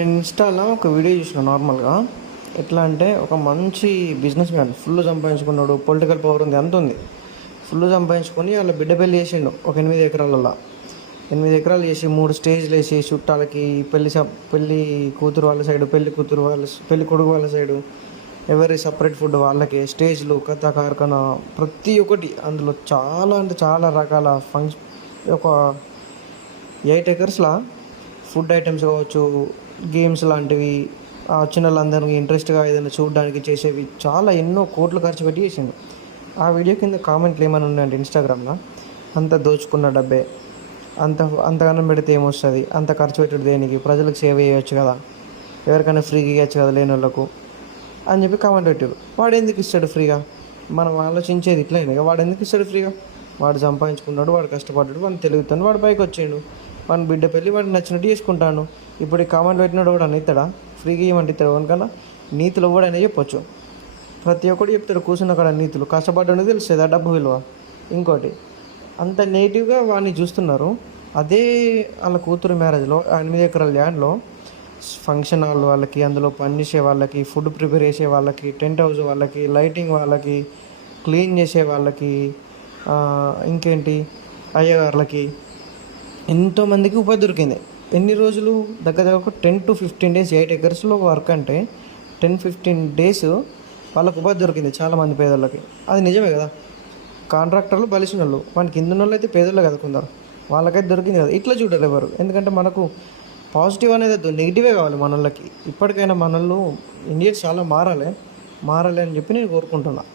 నేను ఇన్స్టాలో ఒక వీడియో చూసిన నార్మల్గా. ఎట్లా అంటే ఒక మంచి బిజినెస్ మ్యాన్ ఫుల్ సంపాదించుకున్నాడు, పొలిటికల్ పవర్ ఉంది, అంత ఉంది. ఫుల్ సంపాదించుకొని వాళ్ళ బిడ్డ పెళ్ళి చేసిండు ఒక 8 ఎకరాలలో. 8 ఎకరాలు చేసి 3 స్టేజ్లు వేసి చుట్టాలకి పెళ్ళి కూతురు వాళ్ళ సైడు, పెళ్లి కొడుకు వాళ్ళ సైడు, ఎవరి సపరేట్ ఫుడ్ వాళ్ళకి, స్టేజ్లు, కథ కార్ఖానా, ప్రతి ఒక్కటి అందులో చాలా అంటే చాలా రకాల ఫంక్షన్. ఒక 8 ఎకర్స్లో ఫుడ్ ఐటమ్స్ కావచ్చు, గేమ్స్ లాంటివి, వచ్చిన వాళ్ళందరికీ ఇంట్రెస్ట్గా ఏదైనా చూడడానికి చేసేవి, చాలా ఎన్నో కోట్లు ఖర్చు పెట్టి చేసిండు. ఆ వీడియో కింద కామెంట్లు ఏమైనా ఉన్నాయంటే ఇన్స్టాగ్రామ్లో, అంత దోచుకున్న డబ్బే, అంతగానం పెడితే ఏమొస్తుంది, అంత ఖర్చు పెట్టడు దేనికి, ప్రజలకు సేవ చేయవచ్చు కదా, ఎవరికైనా ఫ్రీగా ఇవ్వచ్చు కదా లేని వాళ్ళకు అని చెప్పి కామెంట్ పెట్టారు. వాడు ఎందుకు ఇస్తాడు ఫ్రీగా? మనం ఆలోచించేది ఇట్లయినా, వాడు ఎందుకు ఇస్తాడు ఫ్రీగా? వాడు సంపాదించుకున్నాడు, వాడు కష్టపడ్డాడు, వాడు తెలుగుతాడు, వాడు పైకి వచ్చాడు, వాడి బిడ్డ పెళ్ళి వాడికి నచ్చినట్టు చేసుకుంటాను. ఇప్పుడు ఈ కామెంట్ పెట్టినాడు కూడా ఇస్తాడా? ఫ్రీగా ఇవ్వమంటే ఇస్తాడు? కనుకన్నా నీతులు ఇవ్వడనే చెప్పొచ్చు. ప్రతి ఒక్కటి చెప్తాడు కూర్చున్న కాడ నీతులు. కష్టపడ్డాడు తెలుస్తుంది ఆ డబ్బు విలువ. ఇంకోటి అంత నెగిటివ్గా వాడిని చూస్తున్నారు. అదే వాళ్ళ కూతురు మ్యారేజ్లో 8 ఎకరాల ల్యాండ్లో ఫంక్షన్ హాల్ వాళ్ళకి, అందులో పనిచేసే వాళ్ళకి, ఫుడ్ ప్రిపేర్ చేసే వాళ్ళకి, టెంట్ హౌస్ వాళ్ళకి, లైటింగ్ వాళ్ళకి, క్లీన్ చేసే వాళ్ళకి, ఇంకేంటి అయ్యగారులకి, ఎంతోమందికి ఉపాధి దొరికింది. ఎన్ని రోజులు? దగ్గర 10 to 15 days. 8 ఎకర్స్లో వర్క్ అంటే 10-15 days వాళ్ళకు ఉపాధి దొరికింది చాలామంది పేదోళ్ళకి. అది నిజమే కదా. కాంట్రాక్టర్లు బలిసిన వాళ్ళు, వానికి కింద వాళ్ళు అయితే పేదోళ్ళు కదా కొందరు, వాళ్ళకైతే దొరికింది కదా. ఇట్లా చూడరు ఎవరు. ఎందుకంటే మనకు పాజిటివ్ అనేది నెగిటివే కావాలి మన వాళ్ళకి. ఇప్పటికైనా మనల్ని ఇండియన్స్ చాలా మారాలి అని చెప్పి నేను కోరుకుంటున్నాను.